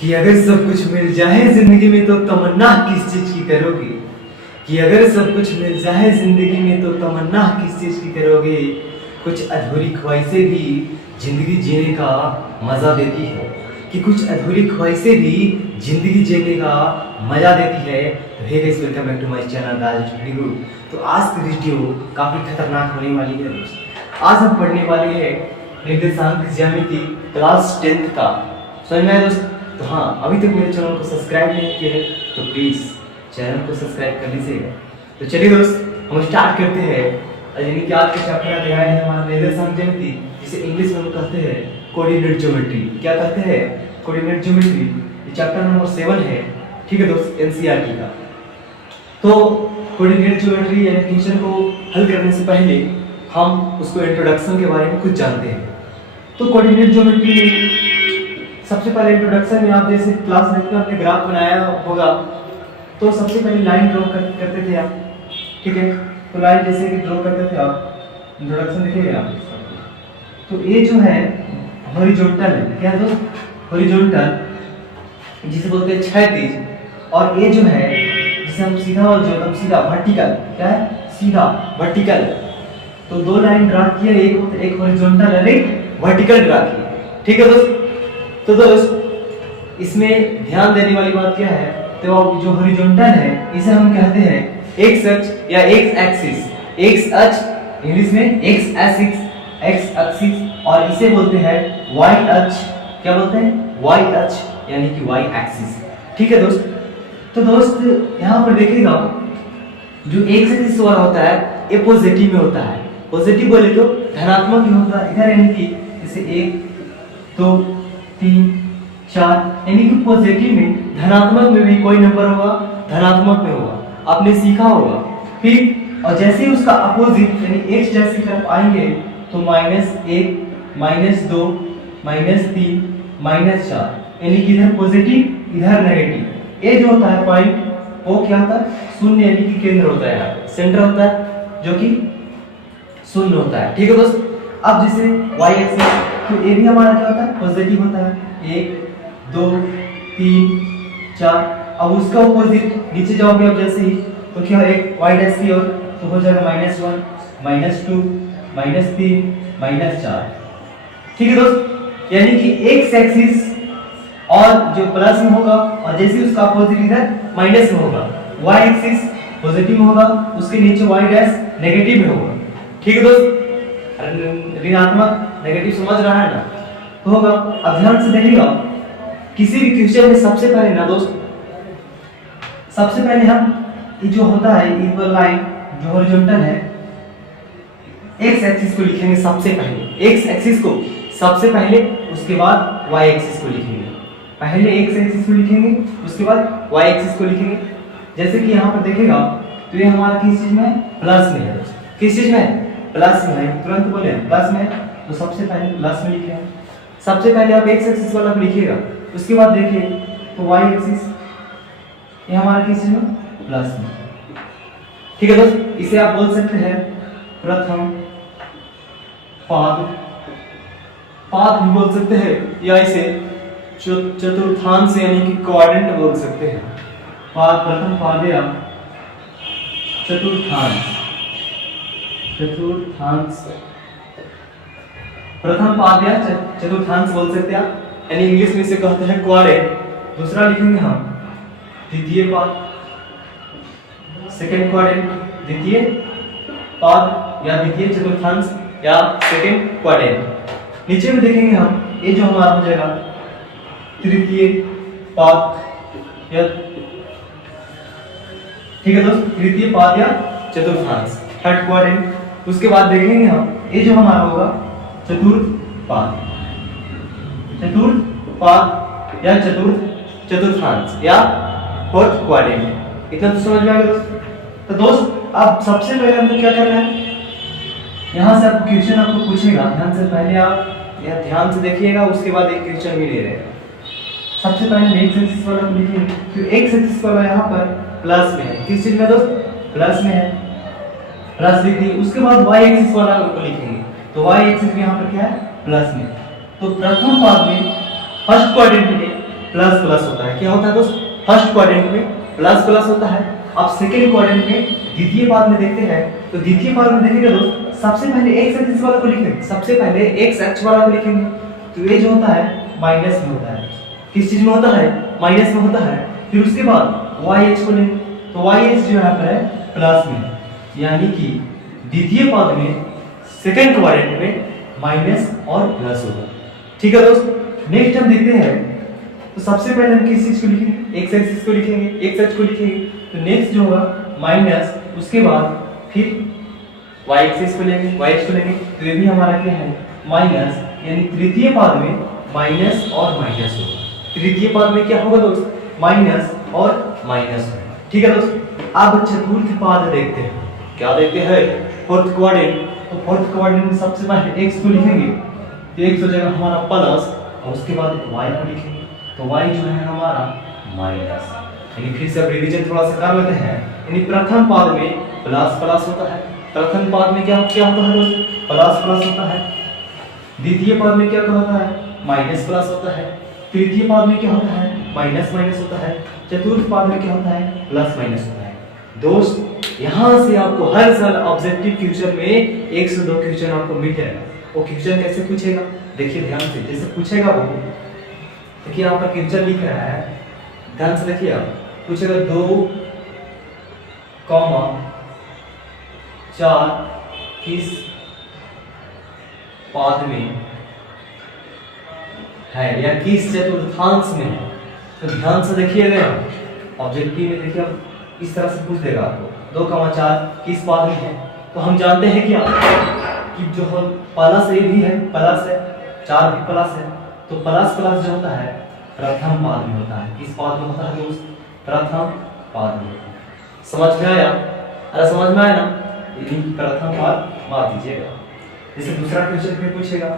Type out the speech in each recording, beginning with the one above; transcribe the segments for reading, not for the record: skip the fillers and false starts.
कि अगर सब कुछ मिल जाए जिंदगी में तो तमन्ना किस चीज की करोगे। कि अगर सब कुछ मिल जाए जिंदगी में तो तमन्ना किस चीज की करोगे। कुछ अधूरी ख्वाहिशें भी जिंदगी जीने का मजा देती है। कि कुछ अधूरी ख्वाहिशें भी जिंदगी जीने का मजा देती है। तो hey guys, welcome back to my channel Rajesh video. तो आज की वीडियो काफी खतरनाक होने वाली है दोस्त। आज हम पढ़ने वाले हैं निर्देशांक ज्यामिति क्लास 10th का। समझ में आया दोस्त? तो हाँ, अभी तक मेरे चैनल को सब्सक्राइब नहीं किया है तो प्लीज़ चैनल को सब्सक्राइब कर लीजिएगा। तो चलिए दोस्त, हम स्टार्ट करते हैं। यानी कि आज के चैप्टर का अध्याय है हमारा निर्देशांक ज्यामिति, जिसे इंग्लिश में हम कहते हैं कोऑर्डिनेट ज्योमेट्री। क्या कहते हैं? Coordinate geometry. ये चैप्टर नंबर 7 है। ठीक है दोस्त, एनसीईआरटी का। तो कोऑर्डिनेट ज्योमेट्री यानी क्वेश्चन को हल करने से पहले हम उसको इंट्रोडक्शन के बारे में कुछ जानते हैं। तो कोऑर्डिनेट ज्योमेट्री सबसे पहले इंट्रोडक्शन में आप जैसे क्लास 9 में आपने ग्राफ बनाया होगा, तो सबसे पहले लाइन ड्रॉ करते थे आप। ठीक है, तो लाइन जैसे कि ड्रॉ करते थे आप, इंट्रोडक्शन देखिएगा। तो ये जो है हॉरिजॉन्टल है। क्या दोस्त? हॉरिजॉन्टल, जिसे बोलते हैं क्षैतिज। और ये जो है जिसे हम सीधा और जो सीधा वर्टिकल। क्या है? सीधा वर्टिकल। तो दो लाइन ड्रा किए, एक हॉरिजॉन्टल और एक वर्टिकल ड्रा किए। ठीक है दोस्त? तो दोस्त, इसमें ध्यान देने वाली बात क्या है? तो जो हॉरिजॉन्टल है इसे हम कहते हैं एक्स अक्ष या एक्स एक्सिस। एक्स अक्ष इंग्लिश में एक्स एक्सिस, और इसे बोलते हैं वाई अक्ष। क्या बोलते हैं? वाई अक्ष, यानी कि वाई एक्सिस। ठीक है दोस्त? तो दोस्त यहाँ पर देखिएगा, जो एक्स एक्सिस वाला होता है ये पॉजिटिव में होता है। पॉजिटिव बोले तो धनात्मक में होता है इधर, यानी कि जैसे 1 2 3 4, यानी कि पॉजिटिव में। धनात्मक में भी कोई नंबर होगा, धनात्मक में होगा, आपने सीखा होगा। फिर और जैसे ही उसका अपोजिट यानी एक्स जैसी तरफ आएंगे तो -1 -2 -3 -4, यानी कि इधर पॉजिटिव इधर नेगेटिव। ये जो होता है पॉइंट, वो क्या होता है? शून्य, यानी कि केंद्र होता है, यहाँ सेंटर होता है जो कि शून्य होता है। ठीक है दोस्त? अब जैसे y एक्सिस, तो ये भी हमारा क्या होता है? पॉजिटिव होता है। 1 2 3 4। अब उसका ऑपोजिट नीचे जाओगे आप जैसे ही, तो क्या एक y डैश की ओर, तो हो जाएगा -1 -2 -3 -4। ठीक है दोस्त? यानी कि x एक्सिस और जो प्लस में होगा, और जैसे उसका अपोजिट इधर माइनस में होगा। y एक्सिस पॉजिटिव में होगा, उसके नीचे y डैश नेगेटिव में होगा। ठीक है दोस्त? ऋणात्मक नेगेटिव समझ रहा है ना? तो होगा। अब ध्यान से देखिएगा, किसी भी क्वेश्चन में सबसे पहले ना दोस्त, सबसे पहले हम ये जो होता है इक्वल लाइन जो हॉरिजॉन्टल है, एक्स एक्सिस को लिखेंगे सबसे पहले। एक्स एक्सिस को सबसे पहले, उसके बाद वाई एक्सिस को लिखेंगे। पहले एक्स एक्सिस को लिखेंगे, उसके बाद वाई एक्सिस को लिखेंगे। जैसे कि यहाँ पर देखेगा, तो ये हमारा किस चीज में है? प्लस में है। किस चीज में है? प्लस में है। तुरंत बोले प्लस में, तो सबसे पहले प्लस में लिखे हैं। सबसे पहले आप एक्स एक्सिस वाला लिखिएगा, उसके बाद देखिए तो वाई एक्सिस, ये हमारा किस चीज में? प्लस में। ठीक है दोस्त? इसे आप बोल सकते हैं प्रथम पाद, पाद भी बोल सकते हैं, या इसे चतुर्थांश यानी कि क्वाड्रेंट बोल सकते हैं। पाद, प्रथम पाद या चतुर्थांश। प्रथम पाद या चतुर्थांश बोल सकते हैं आप, यानी इंग्लिश में इसे कहते हैं क्वाड्रेंट। दूसरा लिखेंगे हम द्वितीय पाद, सेकंड क्वाड्रेंट। द्वितीय पाद या द्वितीय चतुर्थांश या सेकंड क्वाड्रेंट। नीचे में देखेंगे हम, ये जो हमारा हो जाएगा तृतीय पाद या, ठीक है दोस्त, तृतीय पाद या चतुर्थांश, थर्ड क्वाड्रेंट। उसके बाद देखेंगे हम, ये जो हमारा होगा चतुर्थ पाद, चतुर्थ पाद या चतुर्थांश या फोर्थ क्वाड्रेंट। इतना तो समझ में आ गया दोस्त? तो दोस्त अब सबसे पहले हमको क्या करना है, यहाँ से आपको क्वेश्चन आपको पूछेगा, ध्यान से पहले आप यहाँ ध्यान से देखिएगा, उसके बाद एक क्वेश्चन भी ले रहे हैं। सबसे पहले एक्स एक्सिस वाला लिखेंगे, तो एक्स एक्सिस वाला यहाँ पर प्लस में है। किस चीज में दोस्त? प्लस में है, प्लस लिख दी। उसके बाद वाई एक्सिस वाला को लिखेंगे, तो वाई एक्सिस भी यहाँ पर क्या है? प्लस में। तो प्रथम पाद में फर्स्ट क्वाड्रेंट में प्लस प्लस होता है। क्या होता है दोस्त? फर्स्ट क्वाड्रेंट में प्लस प्लस होता है। अब सेकेंड क्वाड्रेंट में द्वितीय पाद में देखते हैं, तो द्वितीय पाद में देखेंगे दोस्त, सबसे पहले एक्स एक्सिस वाला को लिखेंगे, सबसे पहले एक्स अक्ष वाला को लिखेंगे। तो ये जो होता है माइनस में होता है। किस चीज में होता है? माइनस में होता है। फिर उसके बाद वाई एच को लेंगे, तो वाई एच जो यहाँ पर है प्लस में, यानी कि द्वितीय पाद में सेकेंड क्वाड्रेंट में माइनस और प्लस होगा। ठीक है दोस्त, नेक्स्ट हम देखते हैं। तो सबसे पहले हम किस चीज को लिखेंगे? एक्स एक्सिस को लिखेंगे, एक्स अक्ष को लिखेंगे। तो नेक्स्ट जो होगा माइनस, उसके बाद फिर वाई एक्सिस को लेंगे, वाई एक्स को लेंगे। तो ये भी हमारा क्या है? माइनस, यानी तृतीय पाद में माइनस और माइनस होगा। तृतीय पाद में क्या होगा दोस्त? माइनस और माइनस होगा। ठीक है दोस्त, अब चतुर्थ पाद देखते हैं। क्या देखते हैं? Fourth quadrant. तो फोर्थ क्वाड्रेंट में सबसे पहले एक्स को लिखेंगे, तो एक्स हो जाएगा हमारा प्लस, और उसके बाद वाई को लिखेंगे, तो वाई जो है हमारा माइनस। यानी फिर से अब रिवीजन थोड़ा सा कर लेते हैं। यानी प्रथम पाद में प्लस प्लस होता है। प्रथम पाद में क्या क्या होता है दोस्त? प्लस प्लस होता है। द्वितीय पाद में क्या होता है? माइनस प्लस होता है। तृतीय पाद में क्या होता है? माइनस माइनस होता है। चतुर्थ पाद में क्या होता है? प्लस माइनस होता है। दोस्त, यहाँ से आपको हर साल ऑब्जेक्टिव क्वेश्चन में 1 से 2 क्वेश्चन आपको मिलेगा। वो क्वेश्चन कैसे पूछेगा? देखिए ध्यान से, जैसे पूछेगा वो, देखिए यहाँ पर क्वेश्चन लिख रहा है, ध्यान से देखिए। आप पूछेगा 2, 4 किस पाद में है या किस चतुर्थांश में है। तो ध्यान से देखिएगा, ऑब्जेक्टिव में देखिए आप इस तरह से पूछ देगा आपको 2, 4 किस पाद में है। तो हम जानते हैं क्या कि जो हम प्लस ए भी है, प्लस है, 4 भी प्लस है, तो प्लस प्लस जो होता है प्रथम पाद में होता है। किस पाद में होता है दोस्त? प्रथम पाद में। समझ में आया? अरे समझ में आया ना? प्रथम पाद मार दीजिएगा। जैसे दूसरा क्वेश्चन फिर पूछेगा,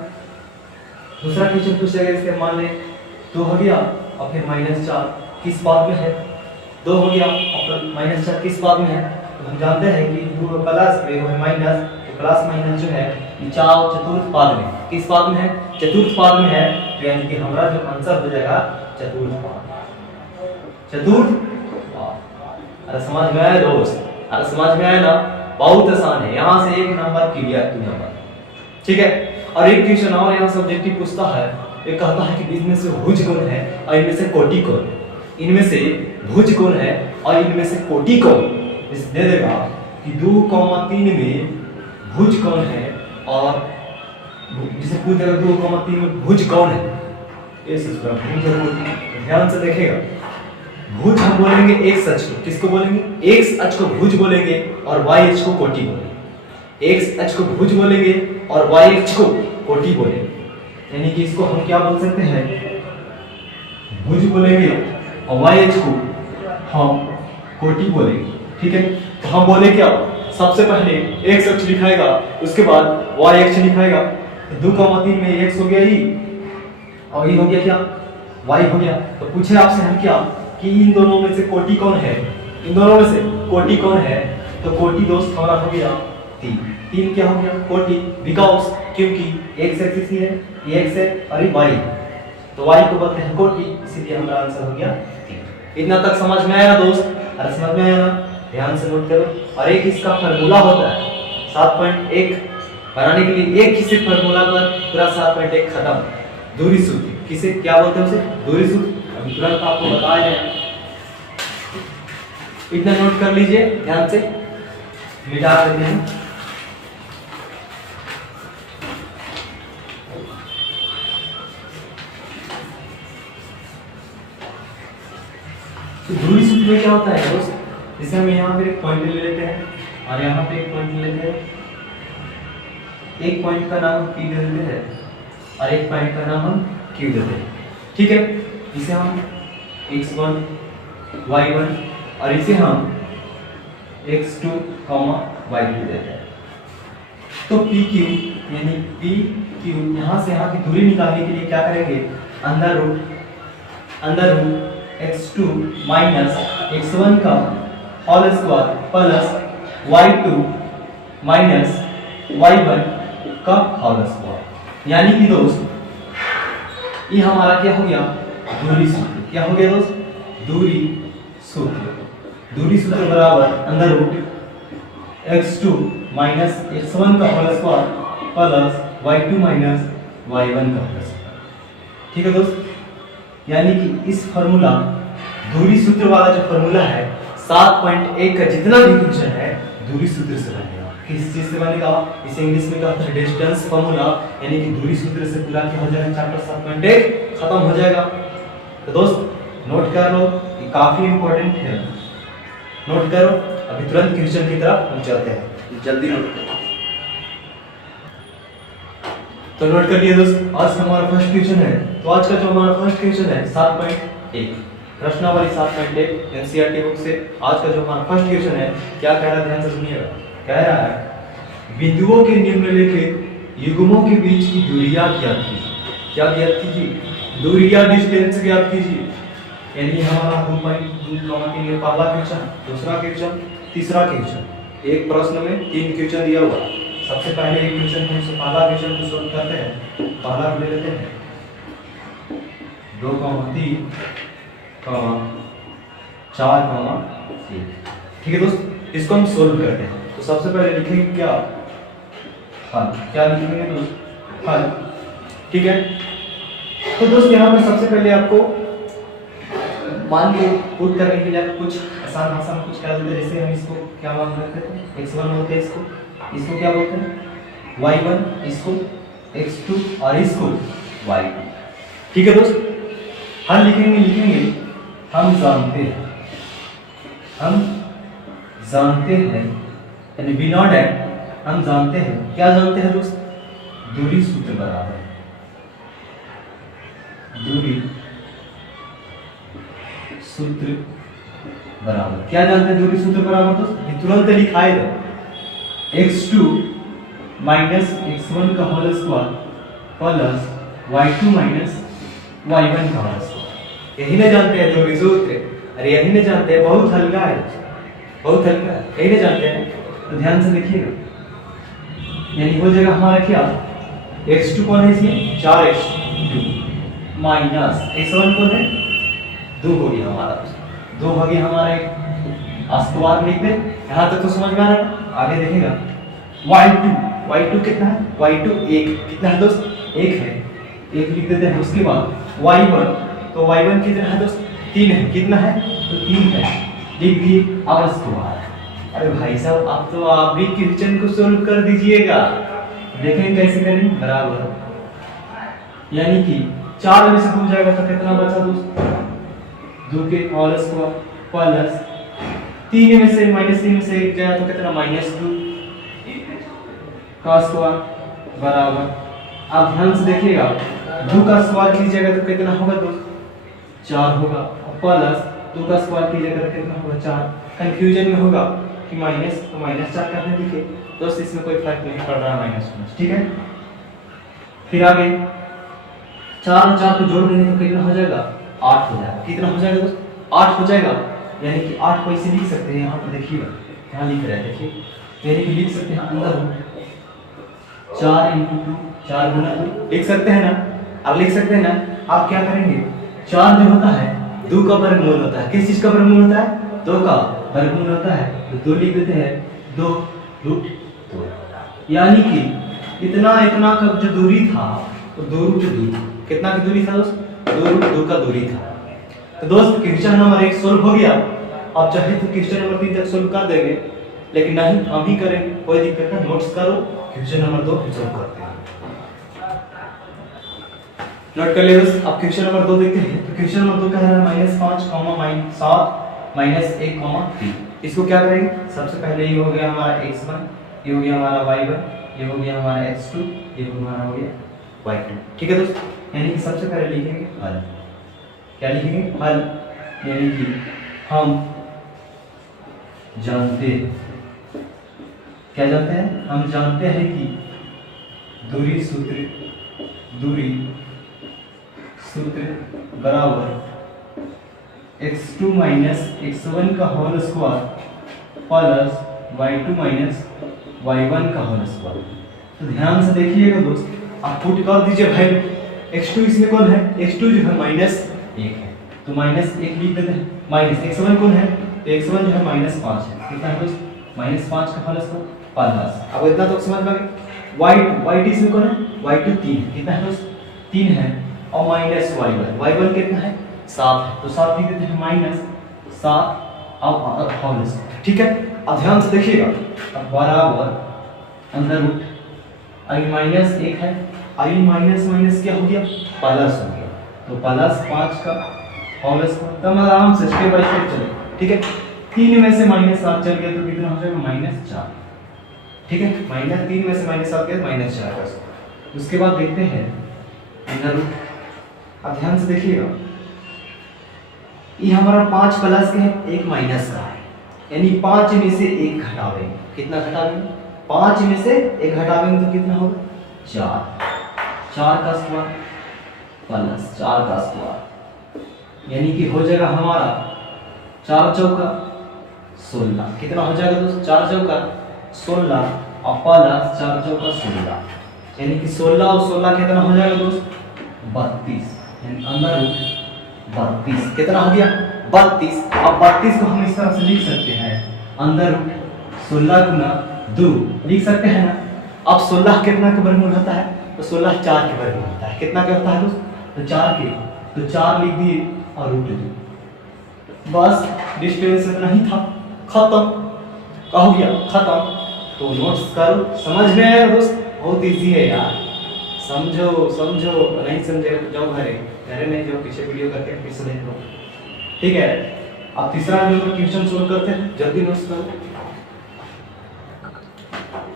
दूसरा क्वेश्चन पूछेगा, इसके मान ले 2 हो गया और फिर -4 किस पाद में है? 2 हो गया और -4 किस पाद में है? तो हम जानते हैं कि 2 प्लस माइनस, तो प्लस माइनस जो है ये चतुर्थ पाद में। किस पाद में है? चतुर्थ पाद में है। तो यानी कि हमारा जो आंसर हो जाएगा चतुर्थ पाद। चतुर्थ पाद। अरे समझ में आया दोस्त? अरे समझ में आया ना? बहुत आसान है। यहाँ से 1 नंबर क्लियर, 2 नंबर। ठीक है। और एक क्वेश्चन और यहाँ सब्जेक्टिव पूछता है, ये कहता है कि इनमें से भुज कौन है और इनमें से कोटि कौन। इनमें से भुज कौन है और इनमें से कोटि कौन। इस दे देगा कि 2,3 में भुज कौन है, और जिसे पूछ देगा 2,3 में भुज कौन है। ध्यान से देखेगा, भुज हम बोलेंगे एक्स अक्ष को। किसको बोलेंगे? एक्स अक्ष को भुज बोलेंगे और वाई अक्ष को कोटि बोलेंगे। एक्स अक्ष को भुज बोलेंगे और वाई अक्ष को कोटि बोलेंगे। यानी कि इसको हम क्या बोल सकते हैं? भुज बोलेंगे और वाई अक्ष को हम कोटि बोलेंगे। ठीक है। तो हम बोले क्या? सबसे पहले एक्स अक्ष लिखाएगा, उसके बाद वाई अक्ष लिखाएगा। तो 2,3 में एक्स हो गया ही, और ये हो गया क्या? वाई हो गया। तो पूछे आपसे हम क्या कि इन दोनों में से कोटि कौन है? इन दोनों में से कोटि कौन है? तो कोटि दोस्त हमारा हो गया 3। 3 क्या हो गया? कोटि। बिकॉज क्योंकि एक्स एक्सिस ही है, ये एक्स है और ये वाई, तो वाई को बोलते हैं कोटि, इसीलिए हमारा आंसर हो गया 3। इतना तक समझ में आया दोस्त? अरे समझ में आया ना? ध्यान से नोट करो। और एक इसका फार्मूला होता है 7.1 बनाने के लिए, एक किसी फार्मूला पर पूरा 7.1 खत्म। दूरी सूत्र, किसे क्या बोलते हैं उसे? दूरी सूत्र। अभी तुरंत आपको बताया है, इतना नोट कर लीजिए ध्यान से, मिटा देते हैं। तो दूरी सूत्र में क्या होता है दोस्त? जैसे हम यहाँ पे एक पॉइंट ले लेते हैं और यहाँ पे एक पॉइंट ले लेते हैं। एक पॉइंट का नाम P दे देते हैं और एक पॉइंट का नाम हम Q देते हैं। ठीक है। इसे हम x1, y1 और इसे हम x2, y2 देते हैं। तो PQ यानी PQ, यहाँ से यहाँ की दूरी निकालने के लिए क्या करेंगे? Under root x2 minus x1 का whole square plus y2 minus y1 का होल स्क्वायर। यानी कि दोस्त ये हमारा क्या हो गया, दूरी सूत्र। क्या हो गया दोस्त, दूरी सूत्र। दूरी सूत्र बराबर under root x2 minus x1 का whole square plus y2 minus y1 का होल स्क्वायर। ठीक है दोस्त, यानी कि इस फॉर्मूला दूरी सूत्र वाला जो फॉर्मूला है 7.1 का जितना भी क्वेश्चन है दूरी सूत्र से बनेगा। किस चीज से बनेगा, इसे इंग्लिश में कहते हैं डिस्टेंस फॉर्मूला, यानी कि दूरी सूत्र से पूरा क्या हो जाएगा, चैप्टर 7.1 खत्म हो जाएगा। तो दोस्त नोट कर लो, ये काफी इंपॉर्टेंट है, नोट करो। अभी तुरंत क्वेश्चन की तरफ हम चलते हैं, जल्दी नोट करो। तो नोट कर लिए दोस्त, आज का हमारा फर्स्ट क्वेश्चन है। तो आज का जो हमारा फर्स्ट क्वेश्चन है 7.1 प्रश्नावली 7.1 एनसीईआरटी बुक से। आज का जो हमारा फर्स्ट क्वेश्चन है क्या कह रहा है, ध्यान से सुनिएगा। कह रहा है बिंदुओं के निम्नलिखित युग्मों के बीच की दूरियां ज्ञात कीजिए। क्या ज्ञात कीजिए, दूरियां, डिस्टेंस ज्ञात कीजिए। यानी हमारा 2.2 पहला क्वेश्चन, दूसरा क्वेश्चन, तीसरा क्वेश्चन। एक प्रश्न में 3 क्वेश्चन दिया हुआ। सबसे पहले एक क्वेश्चन है, उससे पहला क्वेश्चन को सॉल्व करते हैं। पहला ले लेते हैं 2, 3, 4, 6। ठीक है दोस्त, इसको हम सोल्व करते हैं। तो सबसे पहले लिखेंगे क्या, हल। क्या लिखेंगे दोस्त, हल। ठीक है, तो दोस्त यहाँ पर सबसे पहले आपको मान के पुट करने के लिए आप कुछ आसान भाषा में कुछ कर देते हैं। जैसे हम इसको क्या मान रखते हैं, x1 बोलते हैं, इसको क्या बोलते हैं, y1, इसको x2 और इसको y2। ठीक है दोस्त, हल लिखेंगे हम जानते हैं, यानी वी नो दैट, हम जानते हैं। क्या जानते हैं दोस्त, दूरी सूत्र बराबर दूरी सूत्र बराबर क्या जानते हैं, दूरी सूत्र बराबर दोस्त ये तुरंत लिखाए दो, x2 माइनस x1 का whole square plus y2 minus y1 का होल स्क्वायर। यही नहीं जानते हैं दूरी सूत्र, अरे यही नहीं जानते हैं, बहुत हल्का है, बहुत हल्का है, यही नहीं जानते हैं। तो ध्यान से देखिएगा, यानी हो जाएगा हमारा क्या, x2 कौन है इसमें, 4x2 माइनस x1 कौन है, 2 हो गया हमारा, 2 हो गया हमारा एक स्क्वायर लिख दे। यहाँ तक तो समझ में आ रहा है, आगे देखेगा y2 कितना है, y2 1 कितना है दोस्त, 1 है, 1 लिख देते हैं। उसके बाद y1, तो y1 कितना है दोस्त, 3 है, कितना है, तो 3 है, लिख दिए। अब स्क्वायर, अरे भाई साहब आप भी क्वेश्चन को सोल्व कर दीजिएगा, देखें कैसे करेंगे, बराबर यानी कि 4 में से 2 जाएगा तो कितना बचा दोस्त, 2 के होल स्क्वायर प्लस 3 में से -3 में से 1 जाएगा तो कितना, -2 का स्क्वायर बराबर। अब ध्यान से देखिएगा, 2 का स्क्वायर कीजिएगा तो कितना होगा दोस्त, 4 होगा, प्लस 2 का स्क्वायर कीजिएगा तो कितना होगा, 4। कंफ्यूजन में होगा कि माइनस, तो -4 करने दिखे दोस्त, इसमें कोई फर्क नहीं पड़ रहा -5। ठीक है, फिर आगे 4 और 4 को जोड़ देंगे तो कितना हो जाएगा, 8 हो जाएगा। कितना हो जाएगा दोस्त, 8 हो जाएगा। यानी कि 8 को इसे लिख सकते हैं, यहाँ पर देखिएगा, यहाँ लिख रहा है, देखिए, यानी कि लिख सकते हैं अंदर 4 × 2, 4 गुना 2 लिख सकते हैं ना। अब लिख सकते हैं ना, आप क्या करेंगे, 4 जो होता है 2 का वर्गमूल होता है, किस चीज का वर्गमूल होता है, 2 का वर्गमूल होता है, तो 2 लिख देते हैं, 2√2। यानी कि इतना का जो दूरी था तो 2√2, कितना की दूरी था दोस्त, 2√2 का दूरी था। तो दोस्त क्वेश्चन नंबर 1 सोल्व हो गया। आप चाहे तो क्वेश्चन नंबर 3 तक सोल्व कर देंगे, लेकिन नहीं हम ही करेंगे, कोई दिक्कत नहीं, नोट्स करो, क्वेश्चन नंबर 2 सोल्व करते हैं। नोट कर लिए दोस्त। अब क्वेश्चन नंबर 2 देखते हैं। तो क्वेश्चन नंबर 2 कह रहा है -5, -7, -3। इसको क्या करेंगे, सबसे पहले ये हो गया हमारा x1, ये हो गया हमारा y1, ये हो गया हमारा x2, ये हमारा हो गया y2। ठीक है दोस्त, यानी कि सबसे पहले लिखेंगे हल। क्या लिखेंगे, हल। यानी कि हम जानते हैं, क्या जानते हैं, हम जानते हैं कि दूरी सूत्र बराबर x2 माइनस x1 का whole square plus y2 minus y1 का होल स्क्वायर। तो ध्यान से देखिएगा दोस्त, आप पुट कर दीजिए वैल्यू, x2 इसमें कौन है, x2 जो है -1 है, तो -1 लिख देते हैं। माइनस x1 कौन है, तो x1 जो है -5 है, कितना है दोस्त, -5 का होल स्क्वायर प्लस, अब इतना तो समझ में आ गया। y2 इसमें कौन है, y2 3 है, कितना है दोस्त, 3 है, और -y1 कितना है, 7 है, तो 7 लिख देते हैं -7 अब होल स्क्वायर, ठीक है। अब ध्यान से देखिएगा, अब बराबर अंदर रूट i -1 है, i माइनस क्या हो गया, प्लस हो गया, तो +5 का होल स्क्वायर। तो हम आराम से स्टेप बाय स्टेप चले, ठीक है। 3 में से -7 चल गया तो कितना हो जाएगा, -4, ठीक है। -3 में से -7 गया -4 का स्क्वायर। उसके बाद देखते हैं अंदर रूट। अब ध्यान से देखिएगा, ये हमारा 5 प्लस का है, 1 माइनस का है, यानी 5 में से 1 घटावेंगे, कितना घटावेंगे, 5 में से 1 घटावेंगे तो कितना होगा, 4 का स्क्वायर प्लस 4 का स्क्वायर, यानी कि हो जाएगा हमारा 4 चौका 16, कितना हो जाएगा दोस्त, 4 चौका 16 और प्लस 4 चौका 16, यानी कि 16 और 16 कितना हो जाएगा दोस्त, 32, यानी अंदर रूट 32 कितना हो गया, 32। अब 32 को हम इस तरह से लिख सकते हैं, अंदर रूट 16 गुना 2 लिख सकते हैं ना। अब 16 कितना का वर्गमूल होता है, तो 16 4 के वर्गमूल होता है, कितना का होता है दोस्त, तो 4 के, तो 4 लिख दिए और रूट 2, बस डिस्टेंस इतना ही था, खत्म, कहो गया खत्म। तो नोट्स करो, समझ में आया दोस्त, बहुत इजी है यार, समझो, नहीं समझे तो जाओ घरे नहीं जाओ, पीछे वीडियो करके फिर से देख लो, ठीक है। अब तीसरा नंबर क्वेश्चन सोल्व करते हैं, जल्दी नोट्स करो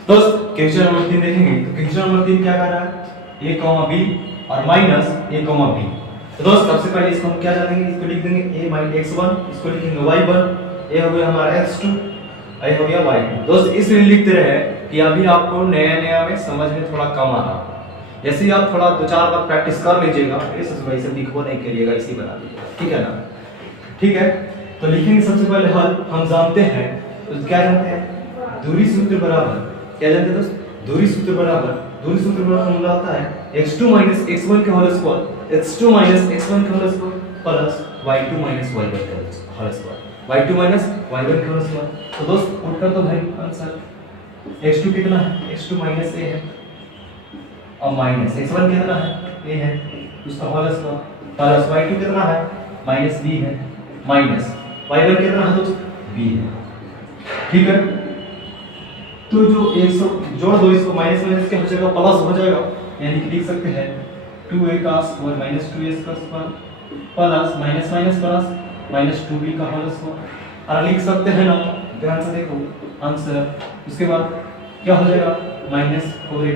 दोस्त। क्वेश्चन नंबर 3 देखेंगे, तो क्वेश्चन नंबर 3 क्या कह रहा है, a, b और -a, b। तो दोस्त सबसे पहले इसको हम क्या जानेंगे, इसको लिख देंगे a x1, इसको लिखेंगे y1, a हो गया हमारा x2, a हो गया y2। दोस्त इसलिए लिखते रहे कि अभी आपको नया में समझ में थोड़ा कम आ रहा है, जैसे ही आप थोड़ा 2-4 बार प्रैक्टिस कर लीजिएगा, इस वैसे लिखो नहीं करिएगा, इसी बना लीजिएगा, ठीक है ना, ठीक है। तो लिखेंगे सबसे पहले हल, हम जानते हैं, तो क्या जानते हैं, दूरी सूत्र बराबर, क्या जानते हैं दोस्त, दूरी सूत्र बराबर फॉर्मूला होता है x2 - x1 के होल स्क्वायर, x2 - x1 के whole square plus y2 - y1 के होल स्क्वायर, y2 - y1 के होल स्क्वायर। तो दोस्त पुट कर दो भाई आंसर, x2 कितना है, x2 - a है, और माइनस x1 कितना है, a है, उसका होल स्क्वायर प्लस y2 कितना है, -b है, माइनस y1 कितना है दोस्त, b है, ठीक है। तो जो 100 जोड़ दो इसको, माइनस क्या हो जाएगा, प्लस हो जाएगा, यानी कि लिख सकते हैं 2a का स्क्वायर -2s का square plus minus plus -2b का होल स्क्वायर, और लिख सकते हैं ना, ध्यान से देखो आंसर। उसके बाद क्या हो जाएगा, -4a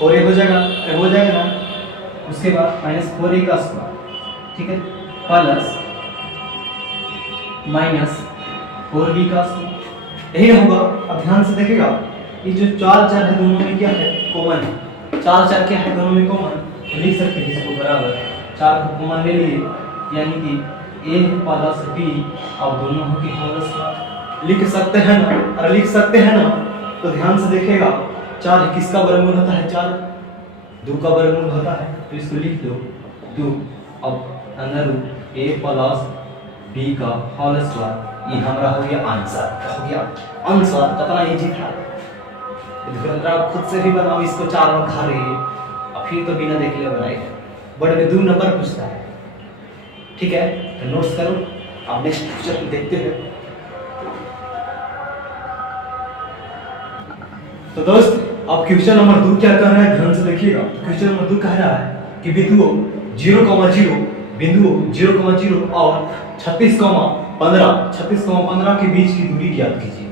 हो जाएगा ना, उसके बाद -4a का स्क्वायर, ठीक है, प्लस -4b का स्क्वायर, यही होगा। अब ध्यान से देखिएगा, ये जो 4 है दोनों में क्या है, कॉमन है, 4 क्या है दोनों में कॉमन, तो लिख सकते हैं इसको बराबर 4 को कॉमन ले लिए, यानी कि a प्लस b, अब दोनों के होल स्क्वायर लिख सकते हैं ना, और लिख सकते हैं ना। तो ध्यान से देखिएगा, 4 किसका वर्गमूल होता है, 4 2 का वर्गमूल होता है, तो इसको लिख दो 2, अब अंदर रूट a प्लस b का होल स्क्वायर, ये हमारा हो गया आंसर, हो गया आंसर। कितना इजी था, आप खुद से भी बनाओ इसको, 4 में खा रही है, और फिर तो बिना देखे बनाएगा, बड़े में 2 नंबर पूछता है, ठीक है। तो नोट्स करो, अब नेक्स्ट क्वेश्चन देखते हैं। तो दोस्त अब क्वेश्चन नंबर 2 क्या कह रहा है, ध्यान से देखिएगा। क्वेश्चन नंबर 2 कह रहा है कि बिंदुओं 0,0 और 36,15 के बीच की दूरी ज्ञात कीजिए।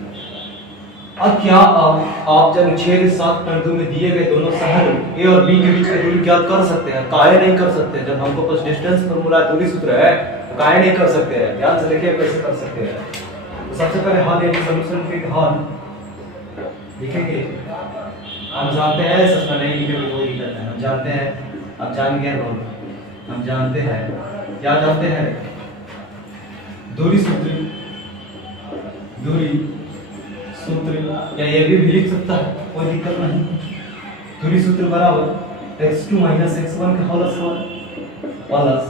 अब क्या आप जब 6-7.2 में दिए गए दोनों शहर ए और बी के बीच की दूरी ज्ञात कर सकते हैं, काहे नहीं कर सकते, जब हमको पास डिस्टेंस फार्मूला दूरी सूत्र है, तो काहे नहीं कर सकते हैं। ध्यान से देखिए कैसे कर सकते हैं। तो सबसे पहले हल यानी सॉल्यूशन फिर हल लिखेंगे। हम जानते हैं, सच में नहीं लिखे तो कोई दिक्कत है, हम जानते हैं, अब जान गए हम जानते हैं, क्या जानते हैं, दूरी सूत्र या ये भी लिख सकता है, कोई दिक्कत नहीं। दूरी सूत्र बराबर x2 माइनस x1 के whole square plus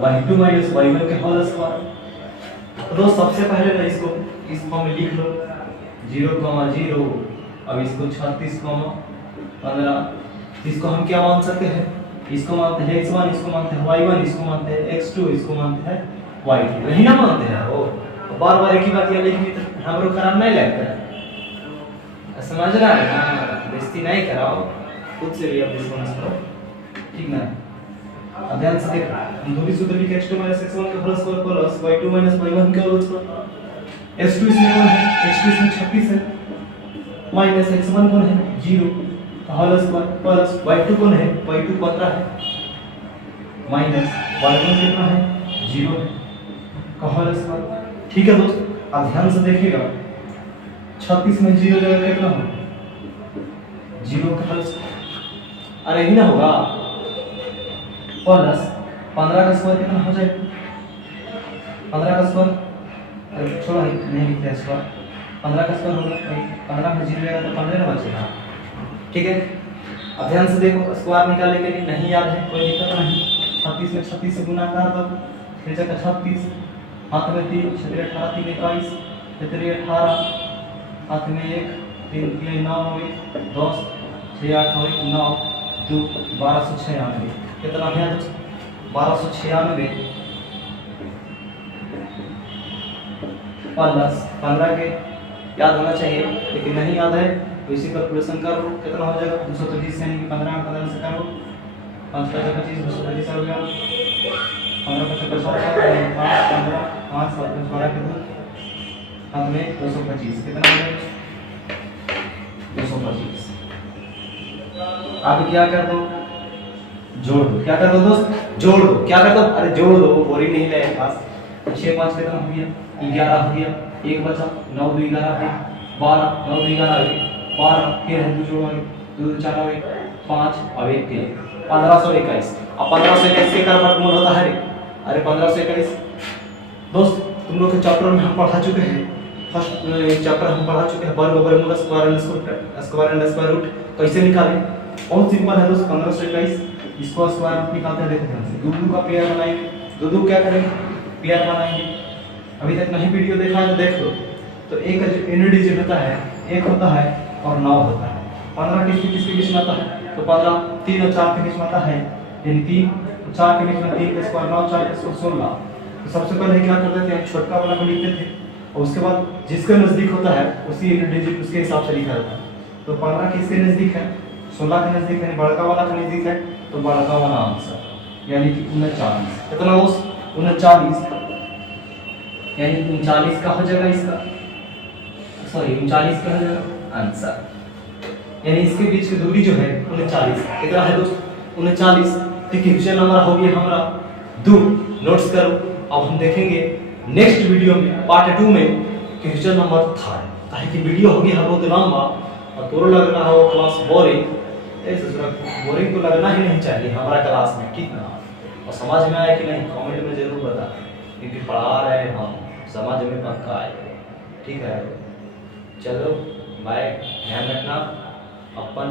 y2 minus y1 के होल स्क्वायर। तो सबसे पहले ना इसको इस फॉर्म में लिख लो 0,0। अब इसको 36,15। इसको हम क्या मान सकते हैं? इसको मानते हैं x1, इसको मानते हैं y1, इसको मानते हैं x2, इसको मानते हैं y2। यही ना मानते हैं वो। बार बार एक ही बात ये लिखनी तो हमरो खराब नहीं लगता है, समझ रहा है ना? बेइज्जती नहीं कराओ, खुद से भी आप डिस्कस करो, ठीक ना? अब ध्यान से देख, हम दो भी सूत्र लिखे x2 x1 के whole square plus y2 y1 के होल स्क्वायर। x2 इसमें 1 है, x2 इसमें 36 है, माइनस x1 कौन है 0 का होल स्क्वायर प्लस y2 कौन है y2 15 है, माइनस y1 कितना है 0 है का होल स्क्वायर। ठीक है दोस्त, अब ध्यान से देखिएगा 36 में 0 जगह कितना हो 0 का होल स्क्वायर, अरे ही ना होगा, प्लस 15 का स्क्वायर कितना हो जाएगा 15 का स्क्वायर, अरे छोड़ा नहीं लिखते हैं स्क्वायर, 15 का स्क्वायर होगा 15 में 0 जाएगा तो 15 ना बचेगा। ठीक है, अब ध्यान से देखो, स्क्वायर निकालने के लिए नहीं याद है कोई दिक्कत नहीं, 36 में 36 से गुणा कर दो, फिर जाकर 36 हाथ में 3 6 18 3 21 3 18 हाथ में 1 3 3 9 10 6 8 9 2 1296 कितना है 1296 प्लस 15 के याद होना चाहिए लेकिन नहीं याद है तो इसी कैलकुलेशन कर लो कितना हो जाएगा 225 यानी कि 15 में 15 से करो 5 5 25 225 हो गया 15 25 5 15 5 7 12 के 2 हाथ में 225 कितना हो जाएगा 225। आप क्या कर दो जोड़ दो, क्या कर दो दोस्त जोड़ दो, क्या कर दो अरे जोड़ दो, बोरिंग नहीं है पास 6 5 कितना हो गया 11 हो गया, एक बचा 9 2 11 है 12 9 2 11 है 12 फिर है 2 जोड़ो 2 4 है 5 और 1 3 1521। अब 1521 के का वर्गमूल होता है अरे 1521 दोस्त तुम लोग के चैप्टर में हम पढ़ा चुके हैं, फर्स्ट चैप्टर हम पढ़ा चुके हैं वर्ग वर्गमूल स्क्वायर एंड स्क्वायर रूट कैसे निकालें। बहुत सिंपल है दोस्त 1521 इसको स्क्वायर रूट निकालते हैं, देखो ध्यान से 2 2 का पेयर बनाएंगे, 2 2 क्या करेंगे पेयर बनाएंगे, अभी तक नहीं वीडियो देखा है तो देख लो। तो एक का जो यूनिट डिजिट होता है 1 होता है और 9 होता है, 15 किसके बीच में आता है तो 15 3 और 4 के बीच में आता है, यानी 3 और 4 के बीच में 3 का स्क्वायर 9 4 का स्क्वायर 16। तो सबसे पहले क्या करते थे हम छोटा वाला को लिखते थे और उसके बाद जिसके नजदीक होता है उसी यूनिट डिजिट उसके हिसाब से लिखा जाता है। तो 15 किसके नजदीक है 16 के नजदीक है, बड़का वाला के नजदीक है तो बड़का वाला आंसर यानी कि 39 कितना हो 39 यानी 39 का हो जाएगा इसका, सॉरी 39 का हो जाएगा आंसर, यानी इसके बीच की दूरी जो है 39 कितना है दोस्त 39। तो क्वेश्चन नंबर हो गया हमारा 2, नोट्स करो। अब हम देखेंगे नेक्स्ट वीडियो में पार्ट 2 में क्वेश्चन नंबर 3, ताकि वीडियो हो गया बहुत लंबा और तोरो लग रहा हो क्लास बोरिंग, ऐसे बोरिंग तो लगना ही नहीं चाहिए हमारा क्लास में, ठीक ना? और समझ में आया कि नहीं कमेंट में जरूर बता, क्योंकि पढ़ा रहे हैं हम समझ में पक्का आए, ठीक है? चलो बाय, ध्यान रखना अपन।